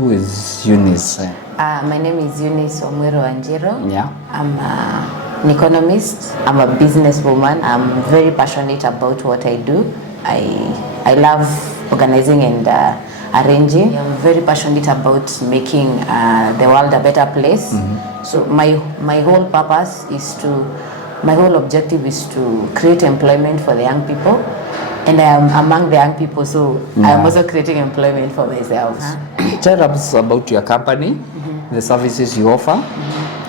Who is Eunice? My name is Eunice Wamweru. Yeah. I'm an economist. I'm a businesswoman. I'm very passionate about what I do. I love organizing and arranging. I'm very passionate about making the world a better place. So my whole purpose is my whole objective is to create employment for the young people. And I am among the young people, so I am also creating employment for myself. Tell us about your company, the services you offer.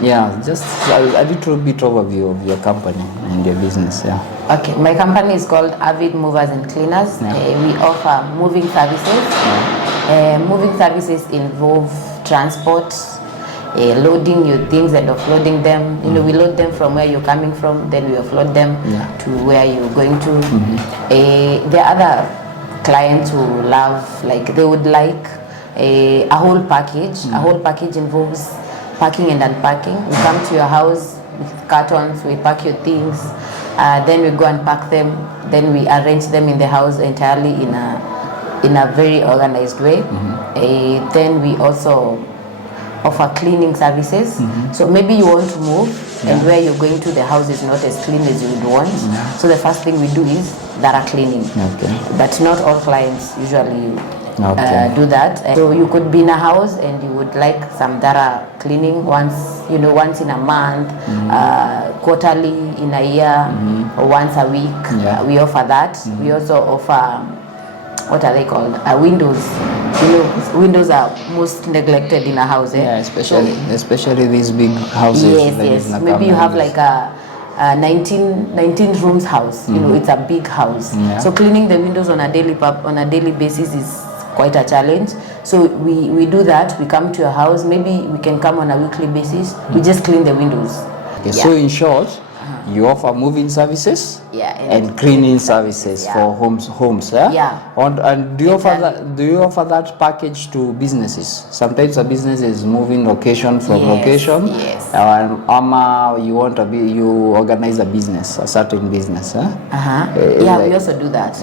Yeah, just a little bit overview of your company and your business. Yeah. Okay, my company is called Avid Movers and Cleaners. We offer moving services. Moving services involve transport, loading your things and offloading them. You know, we load them from where you're coming from, then we offload them to where you're going to. There are other clients who love, like they would like a whole package. A whole package involves packing and unpacking. We come to your house with cartons, we pack your things, then we go and pack them, then we arrange them in the house entirely in a very organized way. Then we also offer cleaning services. So maybe you want to move and where you're going to, the house is not as clean as you would want. So the first thing we do is thorough cleaning. But not all clients usually do that. So you could be in a house and you would like some thorough cleaning once in a month, quarterly, in a year, or once a week. We offer that. We also offer, what are they called? Windows. You know, windows are most neglected in a house. Yeah, especially these big houses. Yes. Maybe you have like a 19 rooms house. You know, it's a big house. So cleaning the windows on a daily basis is quite a challenge. So we do that. We come to your house. Maybe we can come on a weekly basis. We just clean the windows. Okay, so in short, you offer moving services and cleaning services for homes. And do you offer that package to businesses? Sometimes a business is moving location from location. You organize a certain business. We also do that.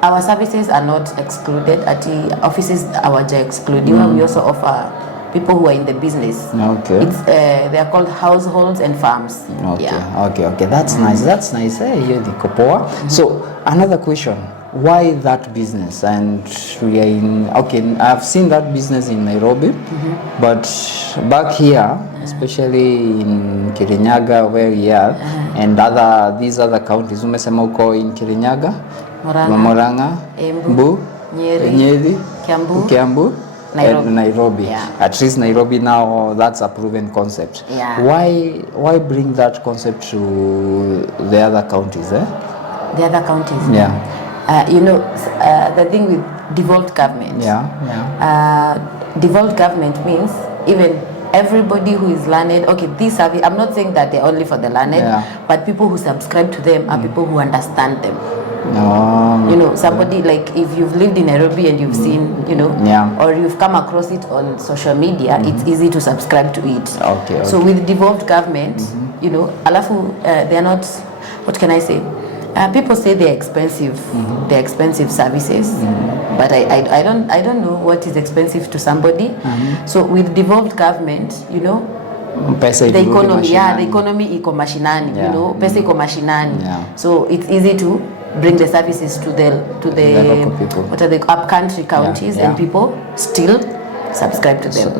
Our services are not excluded at the offices. Our excludiwa. We also offer people who are in the business. They are called households and farms. Okay. That's nice. You're the Kopoa. So another question: why that business? And we are I've seen that business in Nairobi, but back here, especially in Kirinyaga, where we are, and these other counties. Umesema uko in Kirinyaga, Murang'a, Embu, Nyeri, Kiambu. Nairobi. At least Nairobi now, that's a proven concept. Why bring that concept to the other counties? The other counties? The thing with devolved government. Devolved government means even everybody who is learned, this service, I'm not saying that they're only for the learned, but people who subscribe to them are people who understand them. Somebody like if you've lived in Nairobi and you've seen, or you've come across it on social media, it's easy to subscribe to it. So with devolved government, alafu they're not, what can I say? People say they're expensive. They're expensive services, but I don't know what is expensive to somebody. So with devolved government, the economy iko mashinani, pesa iko mashinani. So it's easy to bring the services to the local people. What are the up-country counties and people still subscribe to them.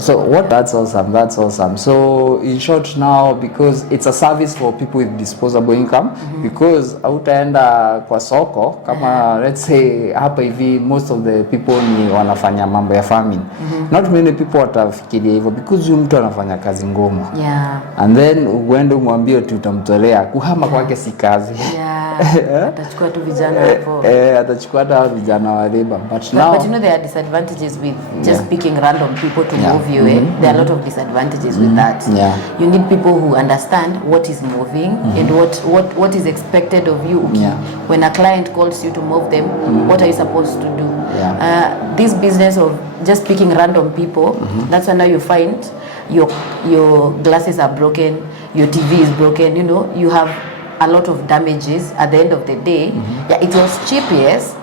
That's awesome. So in short now, because it's a service for people with disposable income, because hautaenda kwa soko kama let's say hapa hivi, most of the people ni wanafanya mambo ya farming. Not many people watafikiria hivyo because huyu mtu anafanya kazi ngumu. And then uende umwambie tutamtolea kuhama kwake si kazi. Atachukua tu vijana hapo. Atachukua hata vijana wa labor. But there are disadvantages with just picking random people to move you. There are a lot of disadvantages with that. You need people who understand what is moving and what is expected of you. When a client calls you to move them, what are you supposed to do? This business of just picking random people, that's when now you find your glasses are broken, your TV is broken, you have a lot of damages at the end of the day. It was cheap, yes,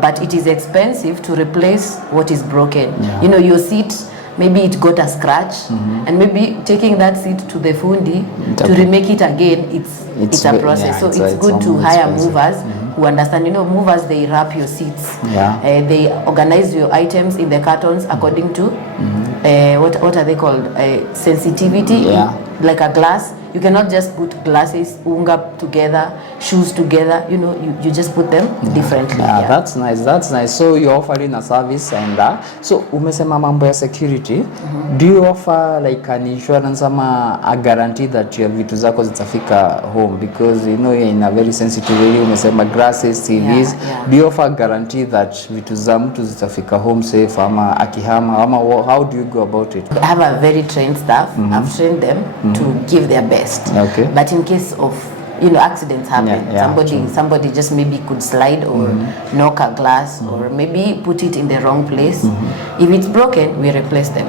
but it is expensive to replace what is broken. Yeah. You know, your seat, maybe it got a scratch, and maybe taking that seat to the fundi to remake it again, it's a process. So it's good to hire movers who understand. You know, movers, they wrap your seats. Yeah. They organize your items in the cartons according to what are they called? Sensitivity. Yeah. Like a glass. You cannot just put glasses, unga together, shoes together. You know, you just put them differently. Yeah, that's nice. That's nice. So you're offering a service, and so umesema mambo ya security. Do you offer like an insurance ama a guarantee that your vitu zako zitafika home, because you know you're in a very sensitive area? Umesema glasses, TVs. Do you offer a guarantee that vitu za mtu zitafika home safe ama akihama ama how do you go about it? I have a very trained staff. I've trained them to give their best. Okay. But in case of, you know, accidents happen, somebody just maybe could slide or knock a glass or maybe put it in the wrong place. If it's broken, we replace them.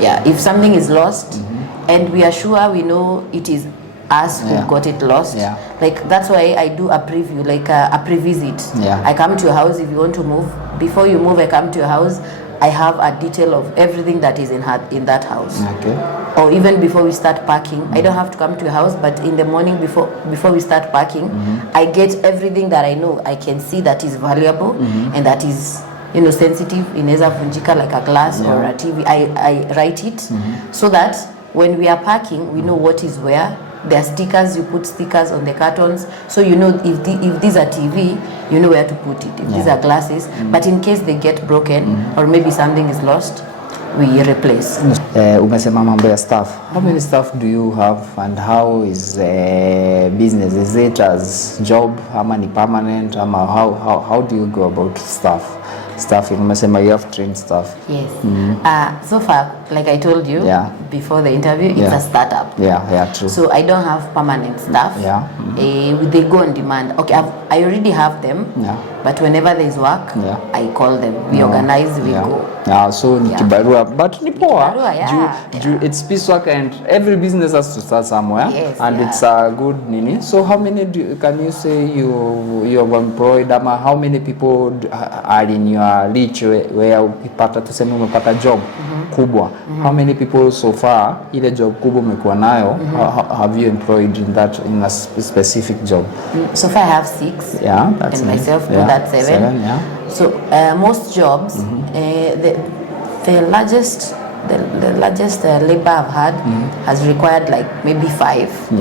Yeah. If something is lost and we are sure we know it is us who got it lost, like that's why I do a preview, like a pre-visit. I come to your house. If you want to move, before you move, I come to your house. I have a detail of everything that is in that house. Okay. Or even before we start packing, I don't have to come to your house, but in the morning before we start packing, I get everything that I know. I can see that is valuable and that is, you know, sensitive. Inaweza vunjika, like a glass or a TV. I write it so that when we are packing, we know what is where. There are stickers, you put stickers on the cartons, so you know if these are TV, you know where to put it. If these are glasses, but in case they get broken or maybe something is lost, we replace. Umesema mambo ya staff. How many staff do you have, and how is business? Is it as job? How many permanent? How do you go about staffing? Umesema you have trained staff. Yes. So far, like I told you before the interview, it's a startup. Yeah, true. So I don't have permanent staff. They go on demand. Okay, I already have them. But whenever there is work, I call them. We organize, we go. So ni kibarua, but ni poa. It's piecework, and every business has to start somewhere. And it's a good nini. So how many can you say you have employed? How many people are in your reach where ukipata tuseme umepata job kubwa? How many people so far ile job kubwa umekuwa nayo have you employed in a specific job? So far I have 6. That's and nice. Myself that's 7. So most jobs, the largest labor I've had has required like maybe 5.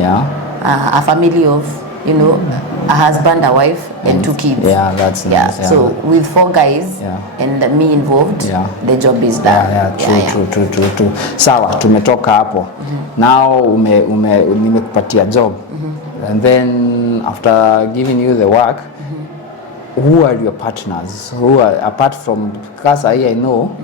A family of, you know, a husband, a wife, and 2 kids. That's nice. So with 4 guys and me involved, the job is done. True. Sawa, tumetoka hapo. Now nimekupatia job. And then after giving you the work, who are your partners? Who are, apart from cars, I know,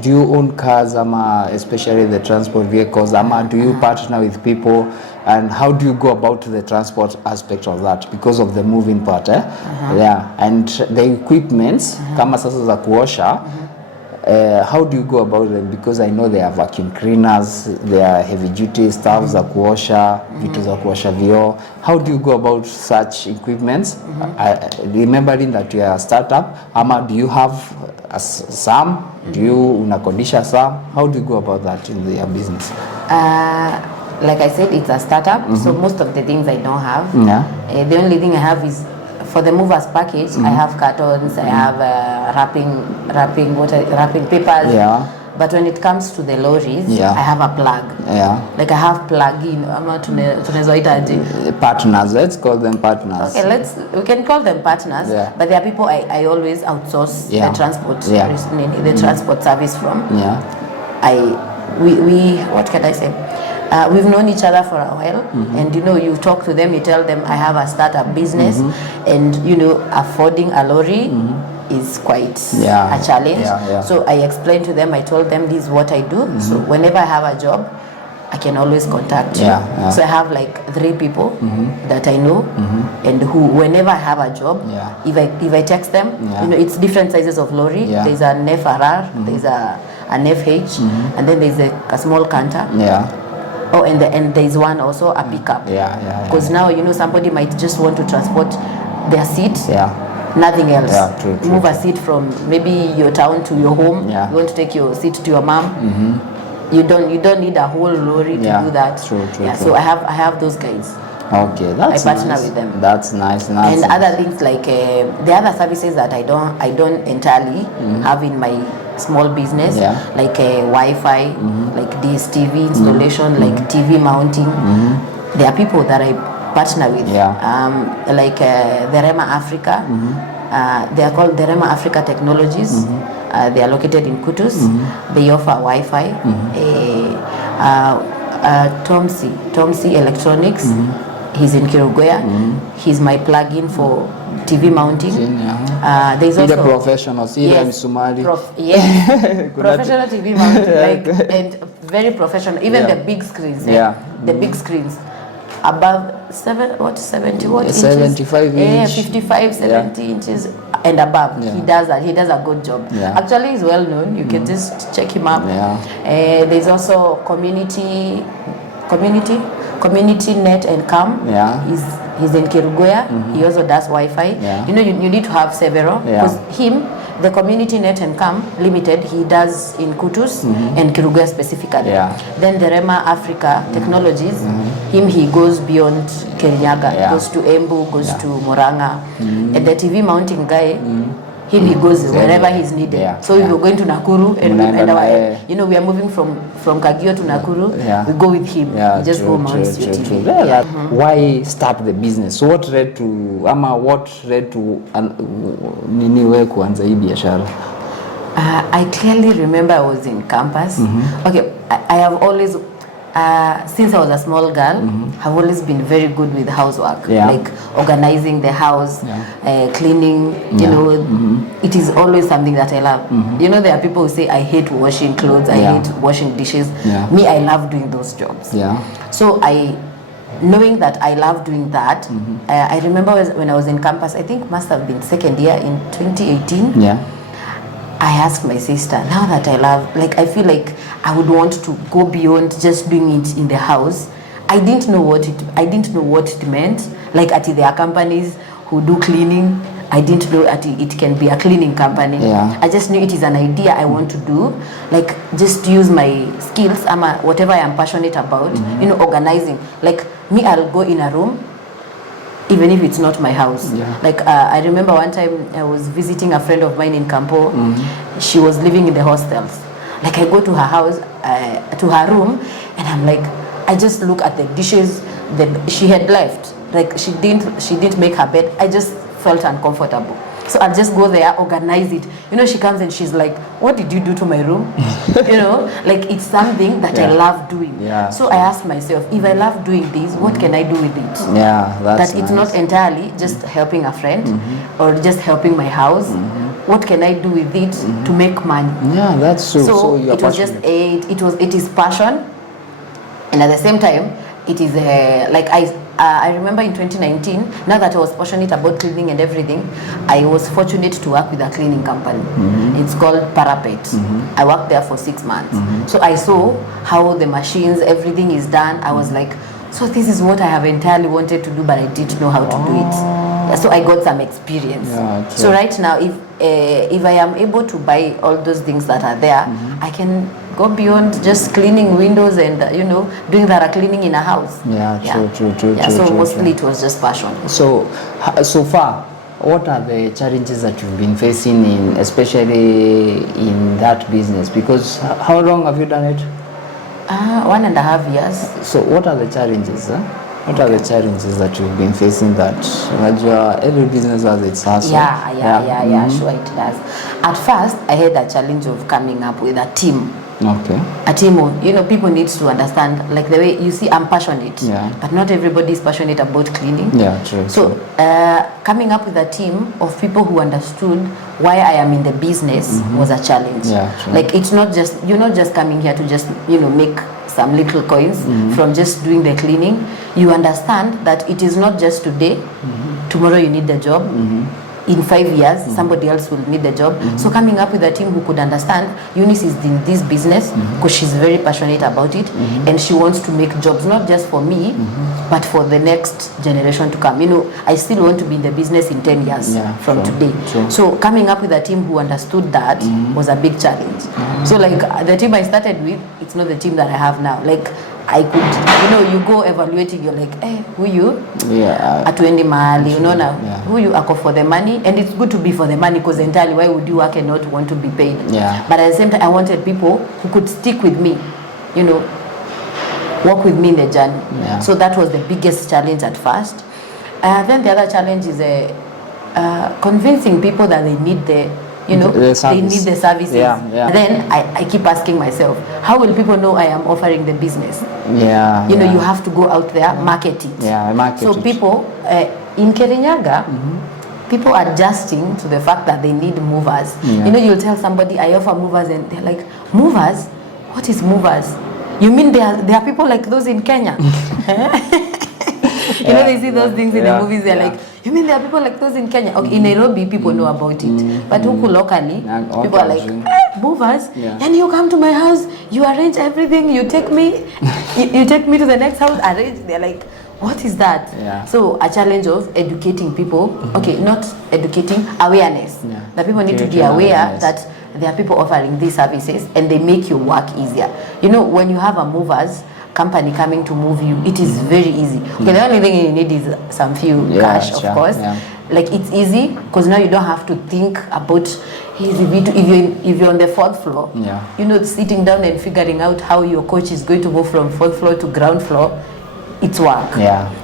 do you own cars, especially the transport vehicles, do you partner with people, and how do you go about the transport aspect of that because of the moving part? And the equipments, kama sasa za kuosha, how do you go about them? Because I know they are vacuum cleaners, they are heavy duty stuff za kuosha, vitu za kuosha vioo. How do you go about such equipments? Remembering that you are a startup, do you have some? Do you unakodisha some? How do you go about that in your business? Like I said, it's a startup, so most of the things I don't have. The only thing I have is for the movers package. I have cartons, I have wrapping papers. But when it comes to the lorries, I have a plug. Like I have plug-in. Partners, let's call them partners. Okay, we can call them partners. But there are people I always outsource the transport, the transport service from. We what can I say? We've known each other for a while, and you know, you talk to them, you tell them I have a startup business, and you know, affording a lorry is quite a challenge. So I explained to them, I told them this is what I do. So whenever I have a job, I can always contact you. So I have like 3 people that I know, and who whenever I have a job, if I text them, you know, it's different sizes of lorry. There's an FRR, there's an FH, and then there's a small canter. Oh, and there's one also, a pickup. Because now, you know, somebody might just want to transport their seat nothing else. Yeah, true, Move a seat from maybe your town to your home. Yeah. You want to take your seat to your mom. You don't need a whole lorry to do that. True. So I have those guys. Okay, that's I partner nice. with them. That's nice. And other things like the other services that I don't entirely have in my small business, like Wi-Fi, like this TV installation, like TV mounting. There are people that I partner with, like the Rema Africa. They are called the Rema Africa Technologies. They are located in Kutus. They offer Wi-Fi. Tomsi Electronics. He's in Kirinyaga. He's my plug-in for TV mounting. There's also professionals, in Somali. Professional TV mounting, and very professional. Even the big screens. The big screens above 70 what inches? 75 inches. 55, 70 inches and above. He does that. He does a good job. Actually, he's well known. You can just check him up. There's also community net and cam. He's in Kirinyaga. He also does Wi-Fi. You know, you need to have several, because the community net and cam limited, he does in Kutus and Kirinyaga specifically. Then the Rema Africa Technologies, he goes beyond Kirinyaga, goes to Embu, goes to Moranga. And the TV mounting guy, he goes wherever he's needed. So if we're going to Nakuru and you know, we are moving from Kagio to Nakuru, we go with him. We just go mount your TV. Why start the business? So what led to nini wewe kuanza hii biashara? I clearly remember I was in campus. Okay, I have always since I was a small girl, I've always been very good with housework, like organizing the house, cleaning. You know, it is always something that I love. You know, there are people who say I hate washing clothes, I hate washing dishes. Me, I love doing those jobs. So knowing that I love doing that, I remember when I was in campus, I think must have been second year in 2018. I asked my sister, now that I love, like I feel like I would want to go beyond just doing it in the house. I didn't know what it meant. Like there are companies who do cleaning. I didn't know it can be a cleaning company. I just knew it is an idea I want to do. Like just use my skills, whatever I am passionate about, you know, organizing. Like me, I'll go in a room, even if it's not my house. Like I remember one time I was visiting a friend of mine in Campo. She was living in the hostels. Like I go to her house, to her room, and I'm like, I just look at the dishes that she had left. Like she didn't make her bed. I just felt uncomfortable. So I'll just go there, organize it. You know, she comes and she's like, what did you do to my room? You know, like it's something that I love doing. So I asked myself, if I love doing this, what can I do with it? That's it's not entirely just helping a friend or just helping my house. What can I do with it to make money? That's true. So it was just it is passion, and at the same time, it is like I remember in 2019, now that I was passionate about cleaning and everything, I was fortunate to work with a cleaning company. It's called Parapet. I worked there for 6 months. So I saw how the machines, everything is done. I was like, so this is what I have entirely wanted to do, but I didn't know how to do it. So I got some experience. So right now, if I am able to buy all those things that are there, I can go beyond just cleaning windows and you know, doing that cleaning in a house. True. So mostly it was just passion. So far, what are the challenges that you've been facing especially in that business? Because how long have you done it? 1.5 years. So what are the challenges? What are the challenges that you've been facing that every business has its hustle? Sure it does. At first, I had a challenge of coming up with a team. A team of, you know, people need to understand, like the way you see, I'm passionate, but not everybody is passionate about cleaning. True. So coming up with a team of people who understood why I am in the business was a challenge. Like it's not just, you're not just coming here to just, you know, make some little coins from just doing the cleaning. You understand that it is not just today, tomorrow you need the job. in 5 years, somebody else will need the job. So coming up with a team who could understand Eunice is in this business because she's very passionate about it, and she wants to make jobs not just for me, but for the next generation to come. You know, I still want to be in the business in 10 years from today. Sure. So coming up with a team who understood that was a big challenge. So like the team I started with, it's not the team that I have now. Like I could, you know, you go evaluating, you're like, hey, who you? Atuendi mahali, you know, now, who you ako for the money, and it's good to be for the money because entirely why would you work and not want to be paid? But at the same time, I wanted people who could stick with me, you know, walk with me in the journey. So that was the biggest challenge at first. Then the other challenge is convincing people that they need they need the services. Then I keep asking myself, how will people know I am offering the business? You know, you have to go out there, market it. So people in Kirinyaga, people are adjusting to the fact that they need movers. You know, you'll tell somebody I offer movers, and they're like, movers? What is movers? You mean there are people like those in Kenya? You know, they see those things in the movies, they're like, you mean there are people like those in Kenya? Okay, in Nairobi, people know about it. But huku locally, people are like, movers? And you come to my house, you arrange everything, you take me, you take me to the next house, arrange. They're like, what is that? So a challenge of educating people, okay, not educating, awareness. That people need to be aware that there are people offering these services and they make your work easier. You know, when you have a movers company coming to move you, it is very easy. Okay, the only thing you need is some few cash, of course. Like it's easy because now you don't have to think about if you're on the 4th floor, you know, sitting down and figuring out how your coach is going to move from 4th floor to ground floor. It's work.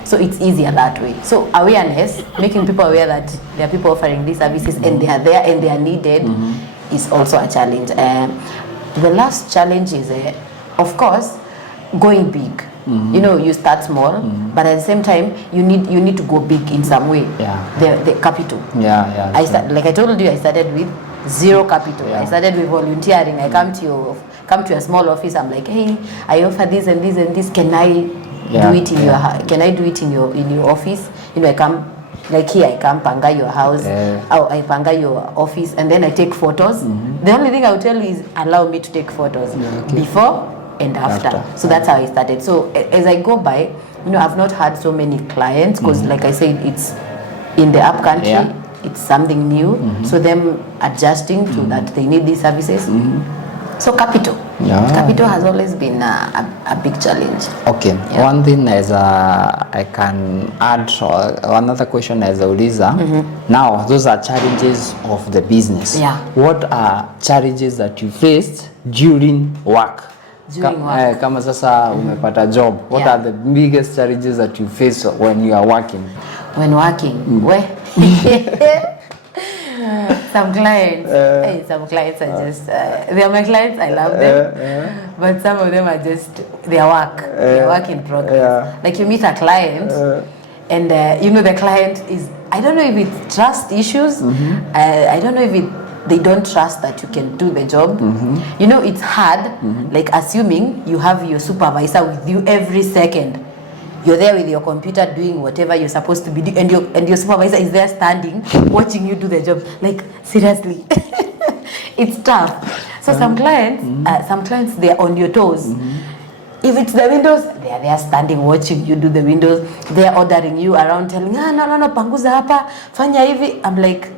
So it's easier that way. So awareness, making people aware that there are people offering these services and they are there and they are needed, is also a challenge. The last challenge is, of course, going big. You know, you start small, but at the same time, you need to go big in some way. The capital. Like I told you, I started with zero capital. I started with volunteering. I come to a small office. I'm like, hey, I offer this and this and this. Can I do it in your? Can I do it in your office? You know, I come. Like here, I come panga your house, I panga your office, and then I take photos. The only thing I will tell you is allow me to take photos before and after. So that's how I started. So as I go by, you know, I've not had so many clients because, like I said, it's in the up country, it's something new. So them adjusting to that they need these services. So capital has always been a big challenge. Okay, one thing as I can add, another question as Uliza. Now, those are challenges of the business. What are challenges that you faced during work? Kama sasa umepata job, what are the biggest challenges that you face when you are working? When working, some clients, are just, they are my clients, I love them, but some of them are just, their work in progress. Like you meet a client, and you know the client is, I don't know if it's trust issues, I don't know if they don't trust that you can do the job. You know, it's hard, like assuming you have your supervisor with you every second. You're there with your computer doing whatever you're supposed to be doing, and your supervisor is there standing, watching you do the job. Like, seriously. It's tough. So some clients, they're on your toes. If it's the windows, they are there standing, watching you do the windows. They're ordering you around, telling, no, panguza hapa, fanya hivi. I'm like,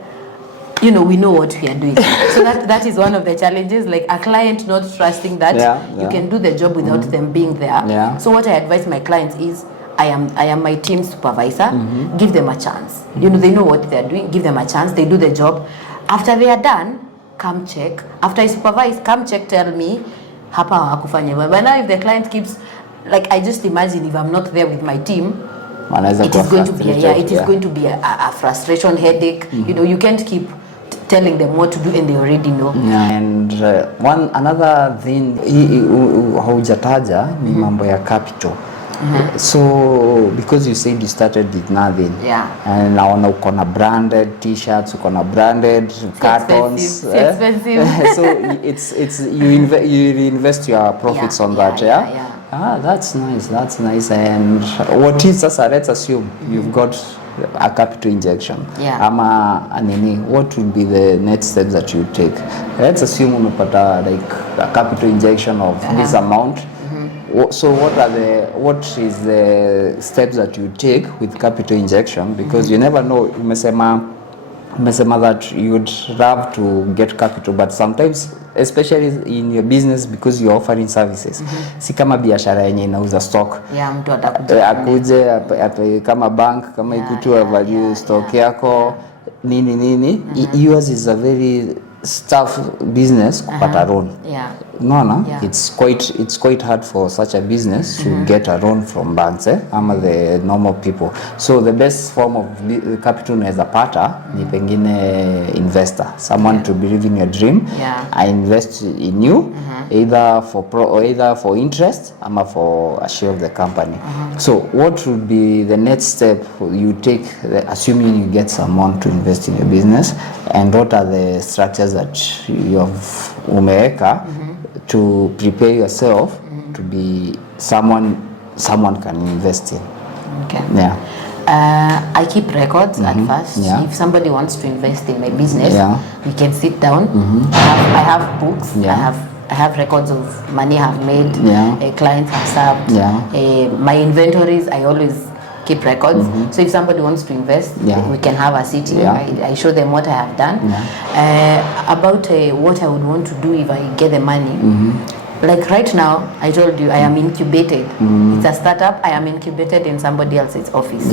you know, we know what we are doing. So that is one of the challenges, like a client not trusting that you can do the job without them being there. So what I advise my clients is, I am my team supervisor. Give them a chance. You know, they know what they are doing. Give them a chance. They do the job. After they are done, come check. After I supervise, come check. Tell me, hapa hakufanya. But now if the client keeps, like I just imagine if I'm not there with my team, it is going to be a frustration, headache. You know, you can't keep telling them what to do and they already know. And another thing haujataja ni mambo ya capital. So because you said you started with nothing, and now uko na branded t-shirts, uko na branded cartons, expensive. So it's you invest your profits on that. That's nice. And what is, let's assume you've got a capital injection. Yeah. Ama nini, what will be the next steps that you take? Let's assume umepata like a capital injection of this amount. So what is the steps that you take with capital injection? Because you never know. Umesema that you would love to get capital, but sometimes, especially in your business, because you're offering services, si kama biashara yenye inauza stock. Yeah, mtu atakuja akuje kama bank kama Equity value stock yako nini. Yours is a very tough business kupata loan. No, it's quite hard for such a business to get a loan from banks, ama the normal people. So the best form of capital unaweza pata ni pengine investor, someone to believe in your dream. I invest in you either for interest ama for a share of the company. So what would be the next step you take, assuming you get someone to invest in your business, and what are the structures that you have umeweka to prepare yourself to be someone can invest in? Okay. Yeah. I keep records at first. If somebody wants to invest in my business, we can sit down. I have books. I have records of money I've made, clients have served, my inventories. I always keep records. So if somebody wants to invest, we can have a sitting. I show them what I have done. About what I would want to do if I get the money. Like right now, I told you I am incubated. It's a startup. I am incubated in somebody else's office.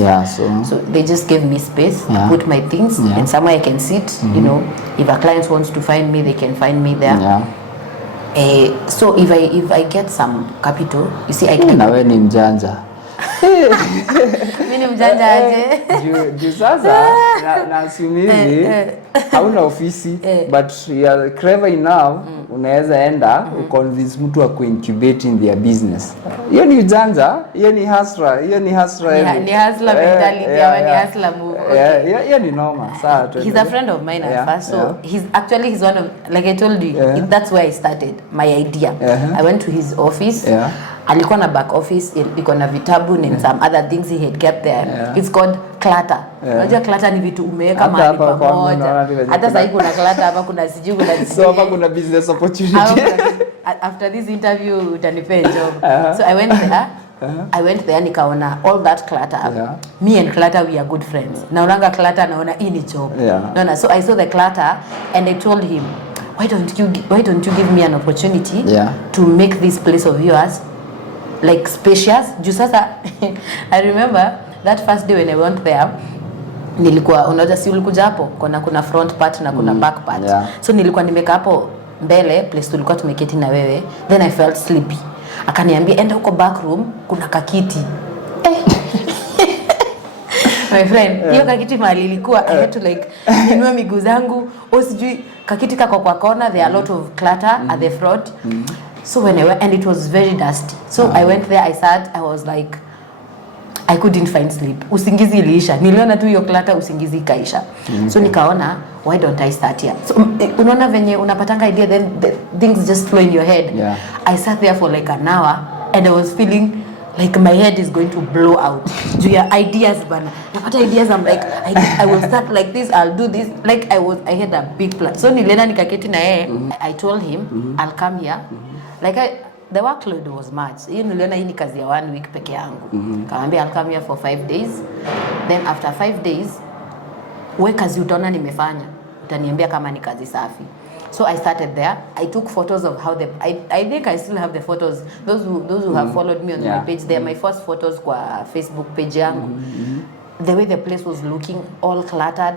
So they just gave me space to put my things and somewhere I can sit. You know, if a client wants to find me, they can find me there. So if I get some capital, you see, I can. Nawe ni mjanja. Mimi mjanja aje? Juu sasa na assume hauna ofisi, but you are clever enough, unaweza enda uconvince mtu aku incubate in their business. Hiyo ni ujanja, hiyo ni hasra, ni hasla mentality, ni hasla move. Hiyo ni noma. He's a friend of mine at first, so he's one of, like I told you, that's where I started my idea. I went to his office. Alikuwa na back office, iko na vitabu and some other things he had kept there. It's called clutter. Unajua clutter ni vitu umeweka mahali pamoja. Hata sasa kuna clutter hapa, kuna siju, kuna so hapa kuna business opportunity. After this interview utanipea job. So I went there nikaona all that clutter. Me and clutter, we are good friends. Naonanga clutter, naona hii ni job. No, so I saw the clutter and I told him, why don't you give me an opportunity to make this place of yours like spacious? Juu sasa I remember that first day when I went there, nilikuwa unajua si ulikuja hapo kuna front part na kuna back part. So nilikuwa nimeka hapo mbele place tulikuwa tumeketi na wewe, then I felt sleepy. Akaniambia enda huko back room kuna kakiti. My friend, hiyo kakiti mahali ilikuwa, I had to like inua miguu zangu, sijui kakiti kako kwa corner, there are a lot of clutter at the front. So when I went, and it was very dusty. So I went there, I sat, I was like, I couldn't find sleep. Usingizi iliisha. Niliona tu hiyo clutter, usingizi ikaisha. So nikaona, why don't I start here? So unaona venye unapatanga idea, then the things just flow in your head. I sat there for like an hour and I was feeling like my head is going to blow out. Do your ideas, bana? Napata ideas, I'm like, I will start like this, I'll do this. Like I had a big plan. So nilienda nikaketi na yeye. I told him, I'll come here. Like the workload was much. Hiyo niliona hii ni kazi ya 1 week peke yangu. Kaambia I'll come here for 5 days. Then after 5 days, wewe kazi utaona nimefanya. Utaniambia kama ni kazi safi. So I started there. I took photos of how I think I still have the photos. Those who have followed me on my page, they are my first photos kwa Facebook page yangu. The way the place was looking, all cluttered.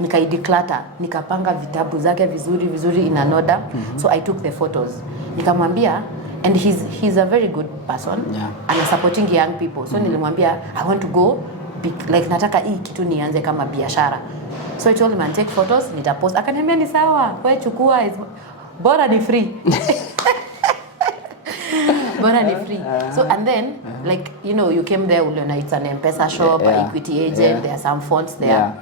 Declutter, nikapanga vitabu zake vizuri in an order. So I took the photos. Nikamwambia, and he's a very good person. And supporting young people. So nilimwambia, I want to go like nataka hii kitu nianze kama biashara. So I told him, take photos, nitapost. Akaniambia ni sawa, wewe chukua, bora ni free. Bora ni free. So and then like you came there, uliona it's an M-Pesa shop, Equity agent, there are some fonts there.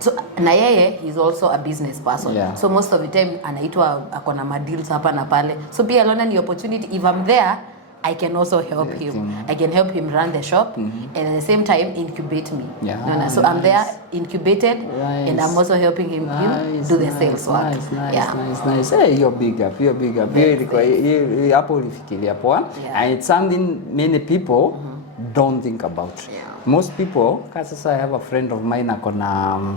So na yeye he's also a business person. So most of the time anaitwa akona deals hapa na pale. So pia aliona ni opportunity, if I'm there I can also help him. I can help him run the shop and at the same time incubate me. Yeah, So I'm there incubated and I'm also helping him do the sales work. Nice. Hey, you're big up. You hapo ulifikiria poa. And it's something many people don't think about. Most people, sasa I have a friend of mine akona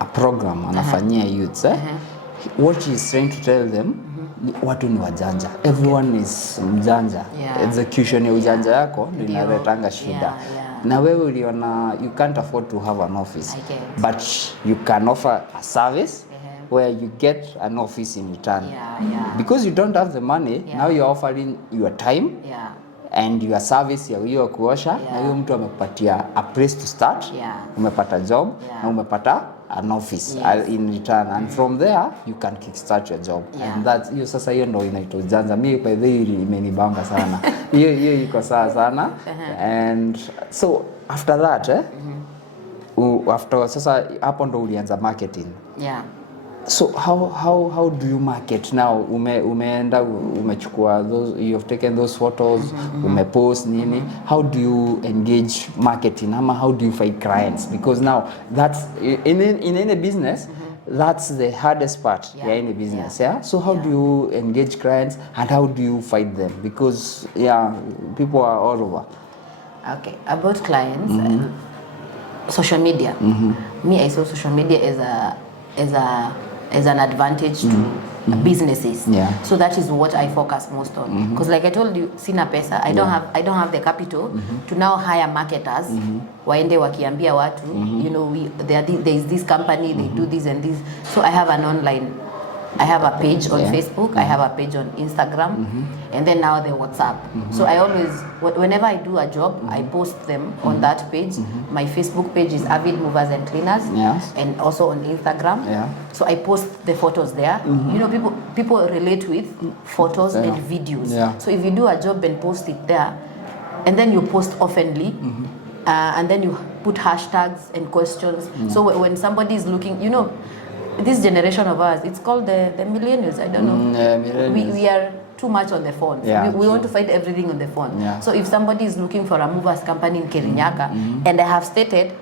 a program anafanyia youths. What he's trying to tell them, watu ni wajanja. Everyone is mjanja. Execution ya ujanja yako ndio inaletanga shida. Na wewe uliona you can't afford to have an office, but you can offer a service where you get an office in return. Because you don't have the money, now you're offering your time and your service ya hiyo kuosha, na hiyo mtu amekupatia a place to start, umepata job na umepata an office in return, and from there you can kickstart your job. And that's hiyo sasa, hiyo ndio inaitwa ujanja. Mimi by the way imenibamba sana. Hiyo iko sawa sana. And so after that after sasa hapo ndo ulianza marketing. So how do you market now? Umeenda umechukua those, you have taken those photos, umepost nini? How do you engage marketing? Ama how do you find clients? Because now that's in any business, that's the hardest part in any business. So how do you engage clients and how do you find them? Because people are all over. Okay, about clients, social media. Me, I saw social media as an advantage to businesses. So that is what I focus most on. Because like I told you, sina pesa, I don't have the capital to now hire marketers. Waende wakiambia watu, you know, there is this company, they do this and this. So I have a page on Facebook, I have a page on Instagram, and then now the WhatsApp. So I always, whenever I do a job, I post them on that page. My Facebook page is Avid Movers and Cleaners, and also on Instagram. So I post the photos there. You know, people relate with photos and videos. So if you do a job and post it there, and then you post oftenly, and then you put hashtags and questions. So when somebody is looking, you know, this generation of ours, it's called the millennials. I don't know. We are too much on the phone. We want to find everything on the phone. So if somebody is looking for a movers company in Kirinyaga, and I have stated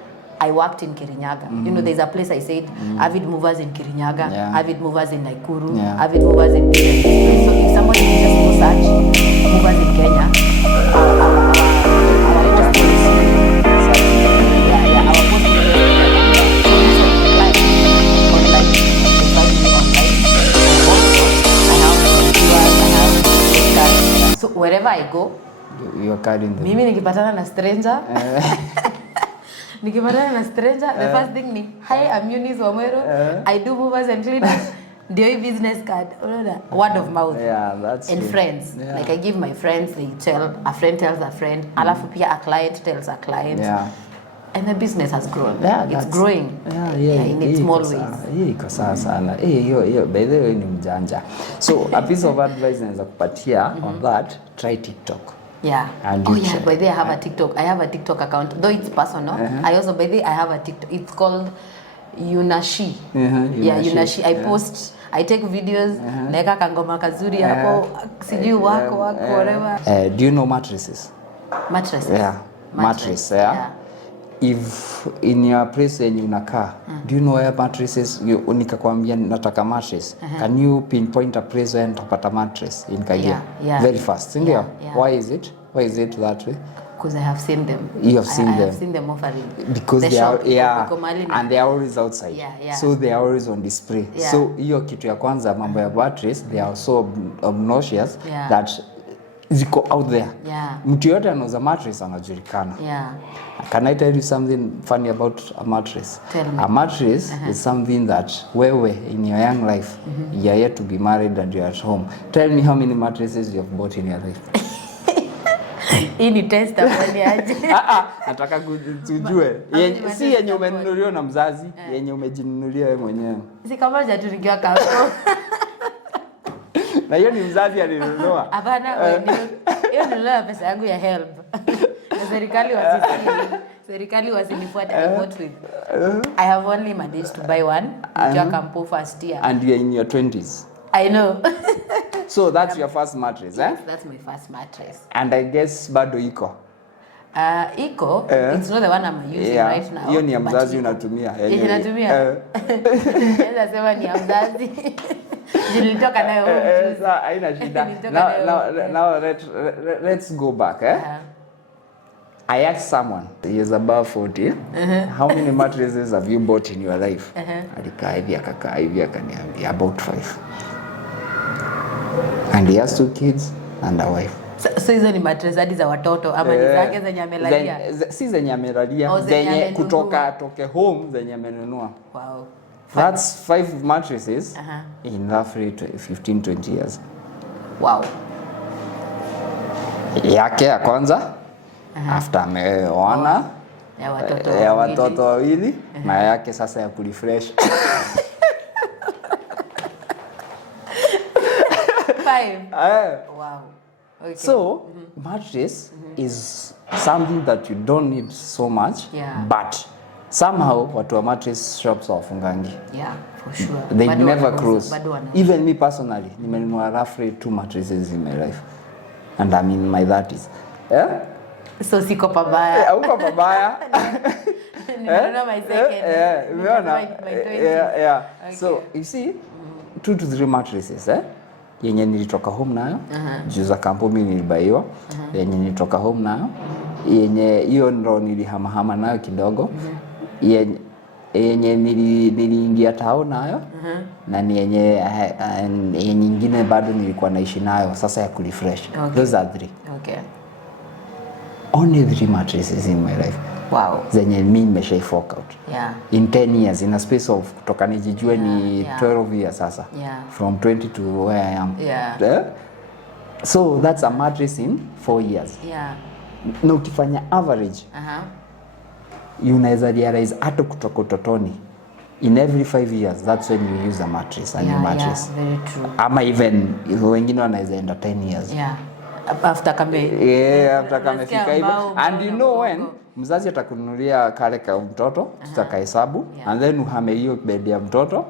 I worked in Kirinyaga. You know, there's a place I said Avid Movers in Kirinyaga, Avid Movers in Nakuru, Avid Movers in Kenya. So if somebody can just go search movers in Kenya, our so wherever I go, you're carrying them. Mimi nikipatana na stranger, the first thing ni, hi, I'm Eunice Wamweru, I do movers and cleaners. Do you business card? Word of mouth. That's and true. Friends. Like I give my friends, a friend tells a friend, alafu pia a client tells a client. And the business has grown. It's growing in its small ways. Iko sawa sana. Hiyo by the way ni mjanja. So a piece of advice naweza kupatia on that, try TikTok. And by the way, I have a TikTok account, though it's personal. I also, by the way, I have a TikTok. It's called Yunashi. Yunashi. I take videos, naeka kangoma kazuri hapo, sijui wako whatever. Do you know mattresses? Mattresses. Mattress. If in your place yenye unakaa, do you know where mattresses, nikakwambia nataka mattress, can you pinpoint a place where nitapata mattress in Kagio? Very fast, ndio? Why is it that way? Because I have seen them. You have seen them? I have seen them offering. Because they are, and they are always outside. So they are always on display. So hiyo kitu ya kwanza, mambo ya mattress, they are so obnoxious that ziko out there. Mtu yote anauza mattress anajulikana. Can I tell you something funny about a mattress? Tell me. A mattress is something that wewe in your young life, you are yet to be married and you are at home. Tell me how many mattresses you have bought in your life. Hii ni test afanye aje? Nataka kujue. Si yenye umenunuliwa na mzazi, yenye umejinunulia wewe mwenyewe. Si kama hujaturingiwa kapo. Na hiyo ni mzazi alinunua. Hapana, hiyo nilitoa pesa yangu ya help. Na serikali wasinifuate. I bought with. I have only managed to buy one. Nikiwa kampo first year. And you're in your 20s. I know. So that's your first mattress, Yes, that's my first mattress. And I guess bado iko. Iko, it's not the one I'm using right now. Hiyo ni ya mzazi unatumia. Yenye natumia. Naweza sema ni ya mzazi. Nilitoka nayo huko. Haina shida. Now let's go back, I asked someone, he is above 40, how many mattresses have you bought in your life? Alikaa hivi akaniambia about 5. And he has 2 kids and a wife. So hizo ni mattress hadi za watoto ama ni zake zenye amelalia? Si zenye amelalia, zenye kutoka home zenye amenunua. Wow. That's 5 mattresses in roughly 15-20 years. Wow. Yake ya kwanza after ameoana ya watoto wawili na yake sasa ya kurefresh. 5. Wow. Okay. So mattress is something that you don't need so much, but somehow watu wa mattress shops wafungangi. Yeah, for sure. They never close. Even me personally, nimenunua roughly 2 mattresses in my life, and I'm in my 30s. So siko pabaya. Uko pabaya. Nimenunua my second. Umeona? Okay. So you see, 2 to 3 mattresses, yenye nilitoka home nayo, juu za kampuni nilibaiwa, yenye nilitoka home nayo, yenye hiyo ndo nilihamahama nayo kidogo, yenye niliingia tao nayo, na ni yenye nyingine bado nilikuwa naishi nayo sasa ya kurefresh. Those are 3. Okay. Only 3 mattresses in my life. Wow. Zenye mimi nimesha fork out. Yeah. In 10 years, in a space of kutoka nijijue ni 12 years sasa. Yeah. From 20 to where I am. Yeah. So that's a mattress in 4 years. Yeah. Na ukifanya average, unaweza realize hata kutoka utotoni, in every 5 years, that's when you use a mattress, a new mattress. Yeah, very true. Ama even, wengine wanaweza enda 10 years. Yeah. After kamefika hivyo. And you know when mzazi atakununulia kale ka mtoto, tutakahesabu, and then uhame hiyo bed ya mtoto,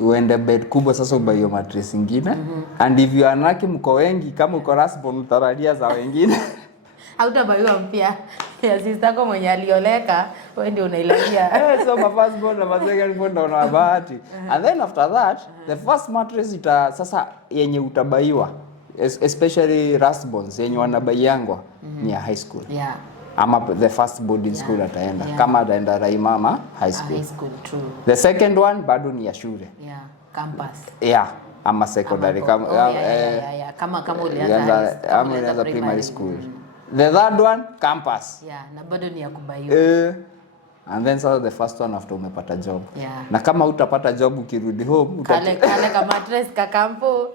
uende bed kubwa sasa ubai hiyo mattress nyingine. And if you are lucky mko wengi, kama uko rasbon utaradia za wengine. Hautabaiwa mpya. Ya sister yako mwenye alioleka, wewe ndio unailalia. So my first born na my second born ndo na bahati. And then after that, the first mattress sasa yenye utabaiwa, especially rasbons yenye wanabaiangwa ni ya high school. Yeah. Ama the first boarding school ataenda. Kama ataenda Raimama high school. High school, true. The second one bado ni ya shule. Yeah, campus. Yeah, ama secondary. Kama ulianza primary school. The third one, campus. Yeah, na bado ni ya kubaiwa. And then so the first one after umepata job. Yeah. Na kama utapata job ukirudi home, kale ka mattress ka kampo.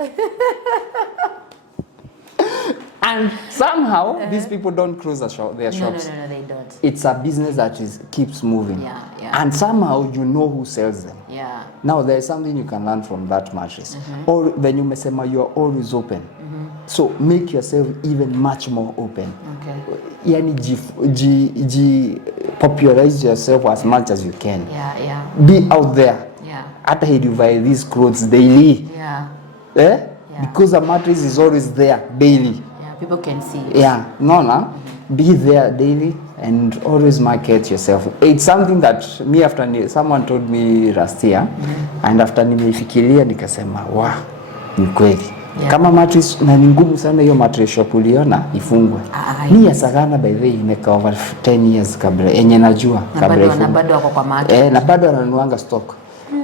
And somehow these people don't close their shops. No, they don't. It's a business that keeps moving. Yeah. And somehow you know who sells them. Yeah. Now there is something you can learn from that mattress. Or when you umesema you are always open. So make yourself even much more open. Okay. Yani popularize yourself as much as you can. Yeah. Be out there. Yeah. After you buy these clothes daily. Yeah. Because a mattress is always there daily. Yeah, people can see it. Yeah, be there daily and always market yourself. It's something that someone told me last year, and after nimeifikiria nikasema, wow, ni kweli. Yeah. Kama mattress na ni ngumu sana hiyo mattress shop uliona ifungwe. Ni ya Sagana by the way imeka over 10 years kabla yenye najua kabla ifungwe. Na bado wako kwa market. Na bado ananuanga stock.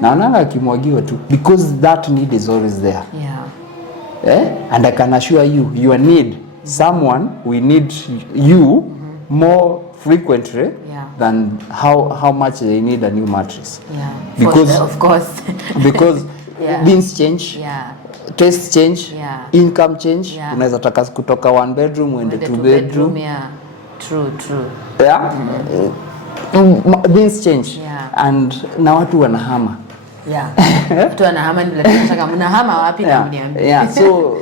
Naonanga akimwagiwa tu because that need is always there. Yeah. And I can assure you, your need, someone we need you more frequently than how much they need a new mattress. Yeah. Because of course. Because things change. Yeah. Taste change, income change. Yeah. Unaweza taka kutoka 1 bedroom uende 2 bedroom. Yeah. True. Yeah. Things change. Yeah. And na watu wanahama. Yeah. Watu wanahama ni bila shaka mnahama wapi na mniambie. Yeah. So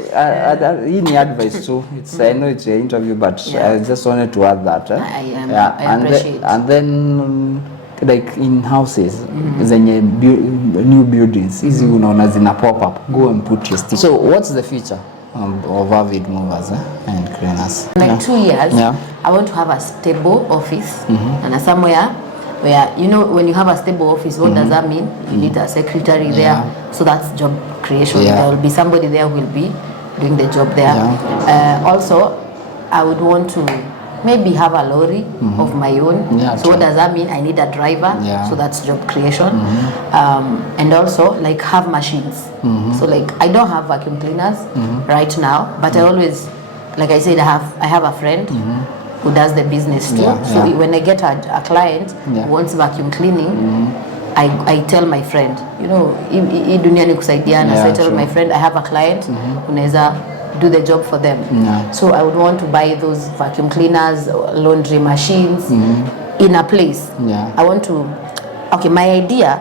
hii ni advice too. I know it's an interview but I just wanted to add that. I appreciate. And then like in houses zenye new buildings hizi unaona zina pop up, go and put your stick. So what's the future of Avid Movers and Cleaners? Like 2 years, I want to have a stable office and somewhere where, you know, when you have a stable office, what does that mean? You need a secretary there, so that's job creation. There will be somebody there who will be doing the job there. Also, I would want to maybe have a lorry of my own. So what does that mean? I need a driver, so that's job creation. And also like have machines. So like I don't have vacuum cleaners right now, but I always, like I said, I have a friend who does the business too. So when I get a client who wants vacuum cleaning, I tell my friend, you know, hii dunia ni kusaidiana. So I tell my friend I have a client who unaweza do the job for them. So I would want to buy those vacuum cleaners, laundry machines in a place. I want to, okay, my idea,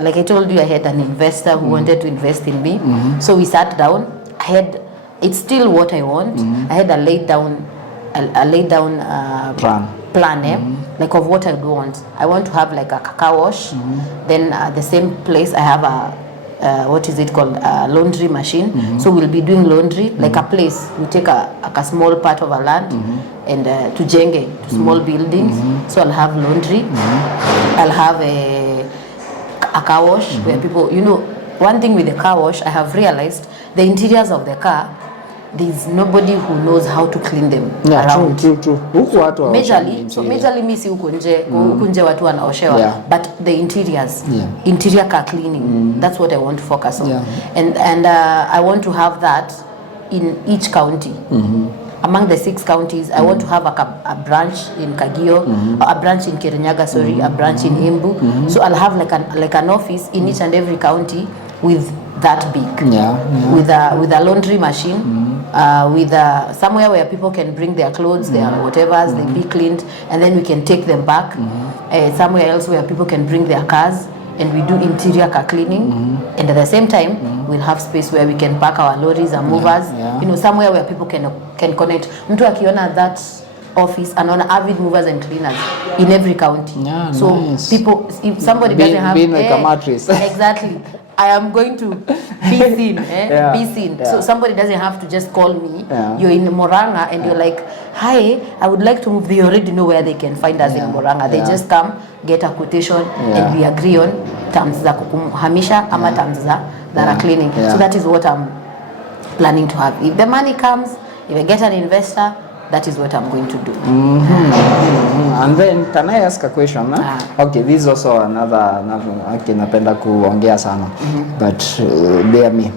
like I told you, I had an investor who wanted to invest in me. So we sat down. It's still what I want. I had a laid down plan, like of what I would want. I want to have like a car wash. Then the same place I have a what is it called, laundry machine. So we'll be doing laundry like a place. We take a small part of a land and to jenge, to small buildings. So I'll have laundry. I'll have a car wash where people, you know, one thing with the car wash, I have realized the interiors of the car, there's nobody who knows how to clean them around. True. Huku watu majorly mimi si huko nje watu wanaoshewa, but the interiors, interior car cleaning, that's what I want to focus on. And I want to have that in each county. Among the 6 counties, I want to have a branch in Kagio, a branch in Kirinyaga, a branch in Embu. So I'll have like an office in each and every county with that big, with a laundry machine, with somewhere where people can bring their clothes, their whatevers, they be cleaned, and then we can take them back. Somewhere else where people can bring their cars, and we do interior car cleaning, and at the same time we'll have space where we can park our lorries and movers. You know, somewhere where people can connect. Mtu akiona that office anaona Avid Movers and Cleaners in every county. So people, if somebody doesn't have like a mattress. Exactly. I am going to be seen, be seen. So somebody doesn't have to just call me. You're in Moranga and you're like, hi, I would like to move. They already know where they can find us in Moranga. They just come, get a quotation, and we agree on terms za kuhamisha ama terms za cleaning. So that is what I'm planning to have. If the money comes, if I get an investor, that is what I'm going to do. And then can I ask a question? Okay, this is also another okay, napenda kuongea sana, but bear me.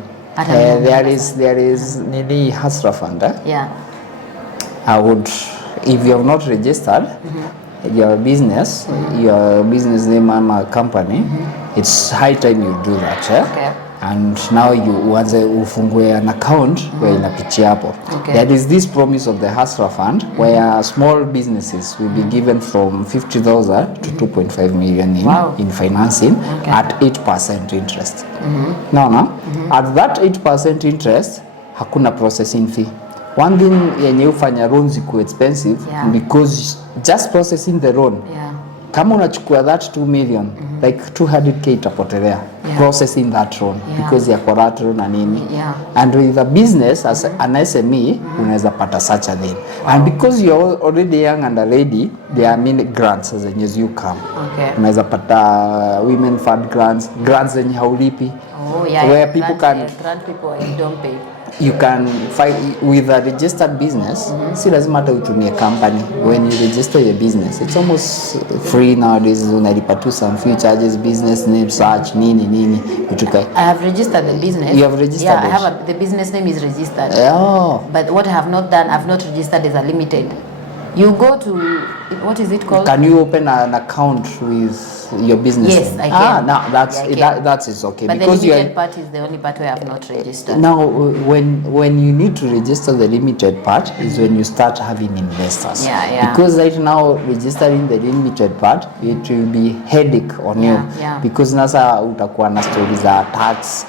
There is the Hasra Fund. I would, if you have not registered your business, your business name and company, it's high time you do that. Okay. And now you uanze ufungue an account where inapitia hapo. There is this promise of the Hasra Fund where small businesses will be given from 50,000 to 2.5 million in financing at 8% interest. Now, at that 8% interest, hakuna processing fee. One thing yenye ufanya loans iko expensive because just processing the loan. Kama unachukua that 2 million, like 200k itapotelea processing that loan because ya collateral na nini. And with a business as an SME, unaweza pata such a thing. And because you're already young and a lady, there are many grants as you come. Unaweza pata women fund grants zenye haulipi. Where people can grant people you don't pay. You can find with a registered business. Si lazima hata utumie company. When you register your business, it's almost free nowadays. Unalipa tu some few charges, business name, search, nini. I have registered the business. You have registered? Yeah, I have the business name is registered. But what I have not done, I've not registered as a limited. You go to, what is it called? Can you open an account with your business? Yes, I can. Now that is okay. But because the limited part is the only part where I have not registered. Now, when you need to register the limited part is when you start having investors. Because right now, registering the limited part, it will be headache on you. Because nasa utakuwa na stories za tax.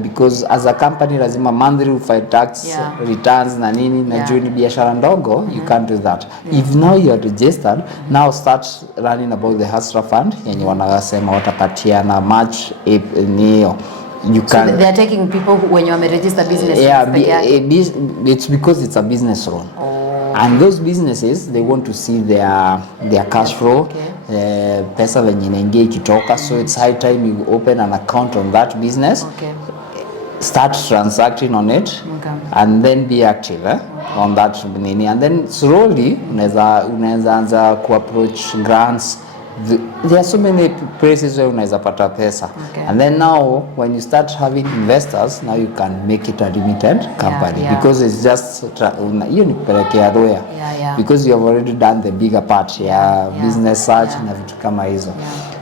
Because as a company, lazima monthly you file tax returns na nini na juu ni biashara ndogo, you can't do that. If now you are registered registered, now start running about the Hasra Fund yenye wanasema watapatiana March niyo. You can, so they are taking people who, when you are registered business. It's because it's a business loan. And those businesses, they want to see their cash flow, pesa venye inaingia ikitoka. So it's high time you open an account on that business, start transacting on it, and then be active on that nini. And then slowly unaweza anza ku-approach grants. There are so many places where unaweza pata pesa. And then now when you start having investors, now you can make it a limited company, because it's just you ni kupelekea lawyer, because you have already done the bigger part business search na vitu kama hizo.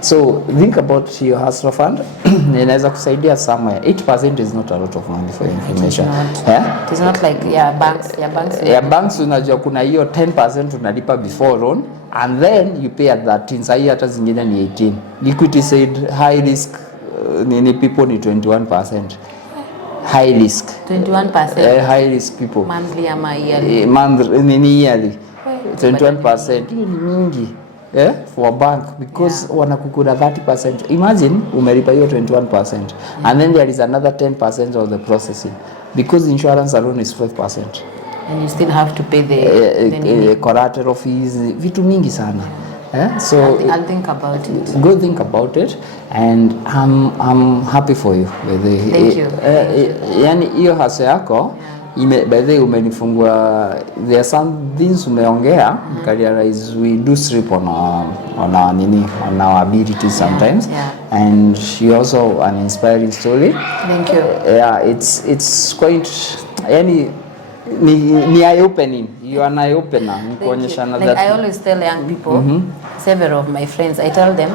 So think about your Hasra Fund. Inaweza kusaidia somewhere. 8% is not a lot of money for information. It is not like banks unajua kuna hiyo 10% unalipa before loan, and then you pay at 13. Sasa hata zingine ni 18. Equity said high risk people ni 21%. High risk 21%. High risk people monthly ama yearly. Yearly 21%. Ni mingi for a bank, because wanakukura 30%. Imagine umelipa hiyo 21%, and then there is another 10% of the processing, because insurance alone is 5%. And you still have to pay the collateral fees, vitu mingi sana. So I'll think about it. Go think about it, and I'm happy for you. Thank you. Yani hiyo hasa yako by the way umenifungua. There are some things umeongea realize we do sleep on our abilities sometimes. And you also an inspiring story. Thank you. It's quite yani ni eye opening. You are an eye opener. Like I always tell young people, several of my friends, I tell them,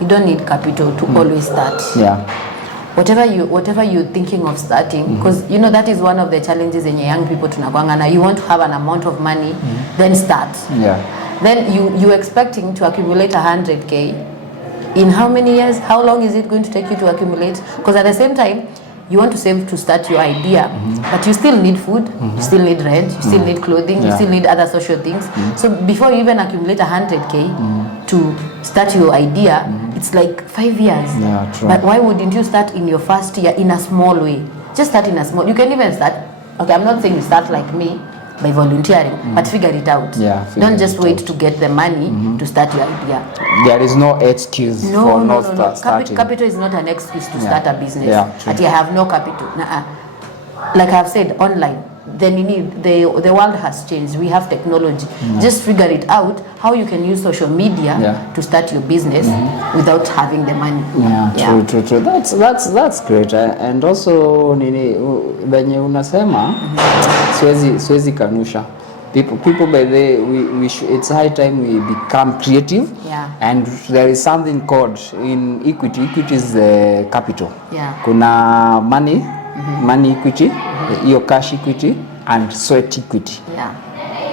you don't need capital to always start. Whatever you're thinking of starting, because you know that is one of the challenges in young people tunakwanga na. You want to have an amount of money, then start. Then you're expecting to accumulate 100K. In how many years? How long is it going to take you to accumulate? Because at the same time, you want to save to start your idea, but you still need food, you still need rent, you still need clothing, you still need other social things. So before you even accumulate 100K to start your idea, it's like 5 years. But why wouldn't you start in your first year in a small way? Just start in a small. You can even start. Okay, I'm not saying you start like me by volunteering, but figure it out. Don't just wait to get the money to start your idea. There is no excuse for not starting. Capital is not an excuse to start a business. But you have no capital. Like I've said, online, the world has changed. We have technology. Just figure it out how you can use social media to start your business without having the money. True. That's great. And also venye unasema siwezi kanusha. People by the it's high time we become creative. And there is something called in equity. Equity is the capital. Kuna money equity, your cash equity, and sweat equity.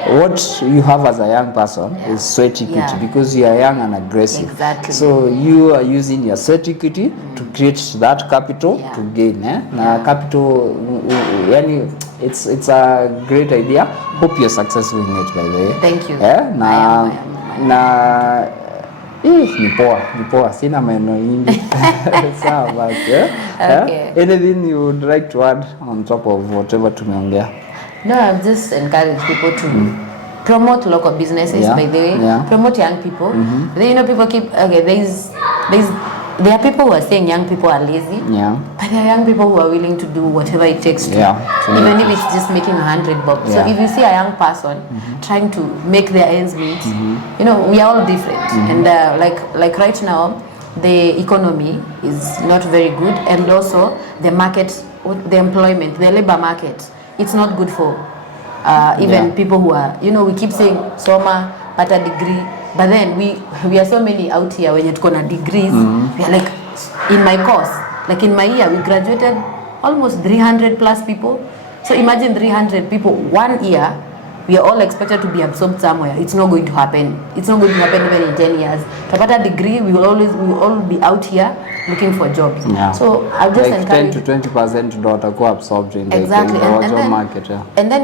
What you have as a young person is sweat equity, because you are young and aggressive. So you are using your sweat equity to create that capital to gain. Na capital, it's a great idea. Hope you're successful in it, by the way. Thank you. Ni poa, sina maneno nyingi. Sawa basi. Anything you would like to add on top of whatever tumeongea? No, I've just encouraged people to promote local businesses, by the way. Promote young people. Then, people keep, there are people who are saying young people are lazy. But there are young people who are willing to do whatever it takes to, even if it's just making $100. So if you see a young person trying to make their ends meet, we are all different. And like right now, the economy is not very good, and also the market, the employment, the labor market, it's not good for even people who are, we keep saying soma, at a degree, but then we are so many out here when you're gonna degrees. We are like, in my course, like in my year, we graduated almost 300 plus people. So imagine 300 people 1 year we are all expected to be absorbed somewhere. It's not going to happen. It's not going to happen even in 10 years. To get a degree, we will all be out here looking for jobs. Yeah. So I'll just like encourage 10 to 20% ndo watakuwa absorbed in exactly. the and job then, market. Yeah. And then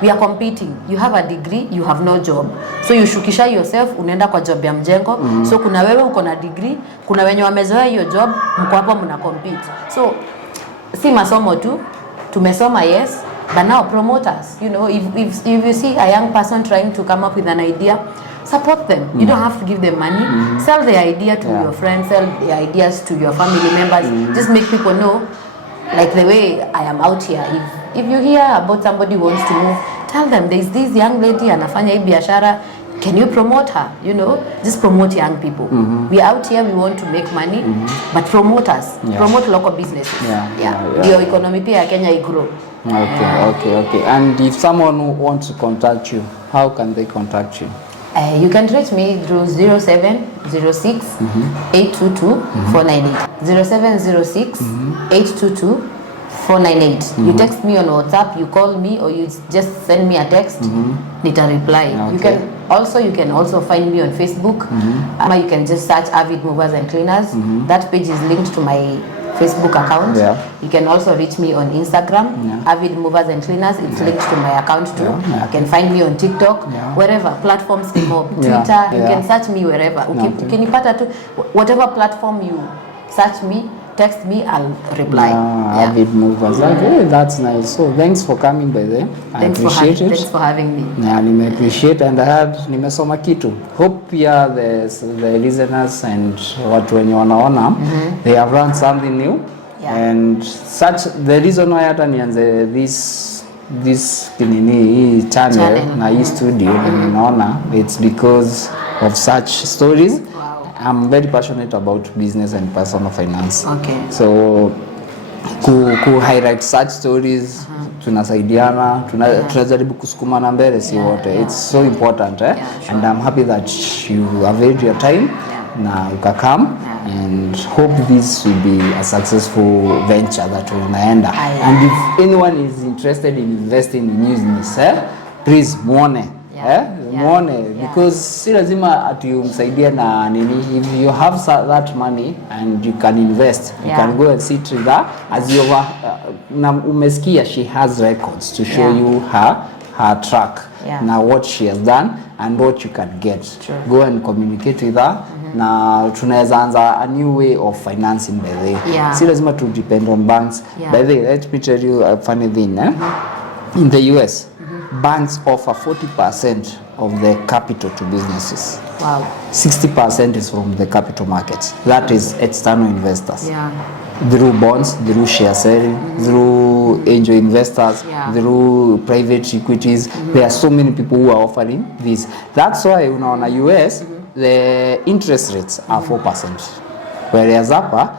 we are competing. You have a degree, you have no job. So you shukisha yourself, unaenda kwa job ya mjengo. So kuna wewe uko na degree, kuna wenye wamezoea hiyo job, mko hapo mna compete. So si masomo tu, tumesoma yes, but now promoters, if you see a young person trying to come up with an idea, support them. You don't have to give them money. Sell the idea to your friends, sell the ideas to your family members. Just make people know, like the way I am out here. If you hear about somebody who wants to move, tell them there's this young lady anafanya hii biashara. Can you promote her? Just promote young people. We are out here, we want to make money, but promote us. Promote local businesses. The economy pia ya Kenya grow. Okay. And if someone wants to contact you, how can they contact you? You can reach me through 0706 822 498. 0706 822 498. You text me on WhatsApp, you call me, or you just send me a text. Nita reply. Okay. You can also find me on Facebook. You can just search Avid Movers and Cleaners. That page is linked to my Facebook account. You can also reach me on Instagram, Avid Movers and Cleaners. It's linked to my account too. You can find me on TikTok, wherever platforms come up, Twitter. You can search me wherever. Ukinipata tu, whatever platform you search me, text me, I'll reply. Avid Movers. Okay, that's nice. So thanks for coming by there. I appreciate it. Thanks for having me. I appreciate, and I heard nimesoma kitu. Hope the listeners and watu wenye wanaona they have learned something new. And such the reason why hata nianze this channel na hii studio naona it's because of such stories. I'm very passionate about business and personal finance. Okay. So ku highlight such stories, tunasaidiana, tunajaribu kusukumana mbele si wote. It's so important, Sure. And I'm happy that you availed your time na ukakam and hope this will be a successful venture that unaenda. And if anyone is interested in investing in Eunice, please muone. Because si lazima ati umsaidie na nini. If you have that money and you can invest, you can go and sit with her as you na umesikia she has records to show you her track na what she has done and what you can get. Go and communicate with her. Na tunaweza anza a new way of financing by the way. Si lazima to depend on banks. By the way, let me tell you a funny thing. In the US, banks offer 40% of the capital to businesses. Wow. 60% is from the capital markets. That is external investors. Through bonds, through share selling, through angel investors, through private equities. There are so many people who are offering this. That's why in the US, the interest rates are 4%. Whereas hapa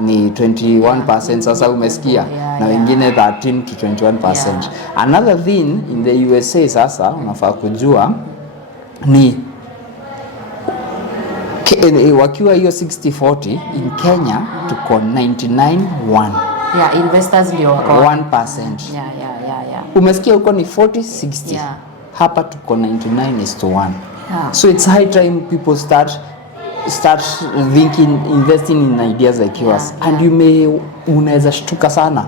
ni 21%. Sasa umesikia na wengine 13 to 21%. Another thing in the USA sasa unafaa kujua ni wakiwa hiyo 60-40 in Kenya tuko 99-1. Investors ndio wako 1%. Umesikia huko ni 40-60. Hapa tuko 99:1. So it's high time people start thinking, investing in ideas like yours. And unaweza shtuka sana.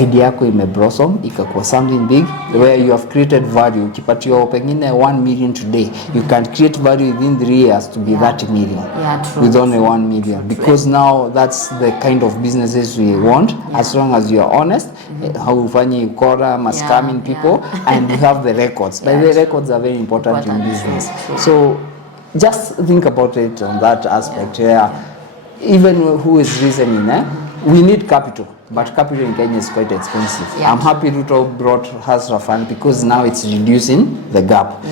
Idea yako imeblossom ikakuwa something big where you have created value. Ukipatiwa pengine 1 million today, you can create value within 3 years to be 30 million with only 1 million. Because now that's the kind of businesses we want, as long as you are honest, haufanyi ukora, scamming people, and you have the records. But the records are very important in business. So just think about it on that aspect. Even who is reasoning, we need capital. But capital in Kenya is quite expensive. I'm happy Ruto brought Hasra Fund because now it's reducing the gap.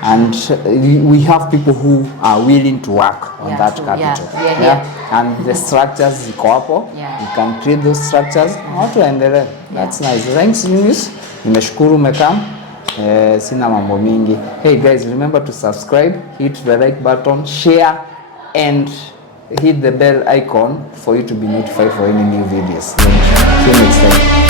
And we have people who are willing to work on that capital. And the structures ziko hapo. You can create those structures. That's nice. Thanks, Eunice. Nimeshukuru umekam. Sina mambo mingi. Hey guys, remember to subscribe, hit the like button, share, and hit the bell icon for you to be notified for any new videos. See you next time.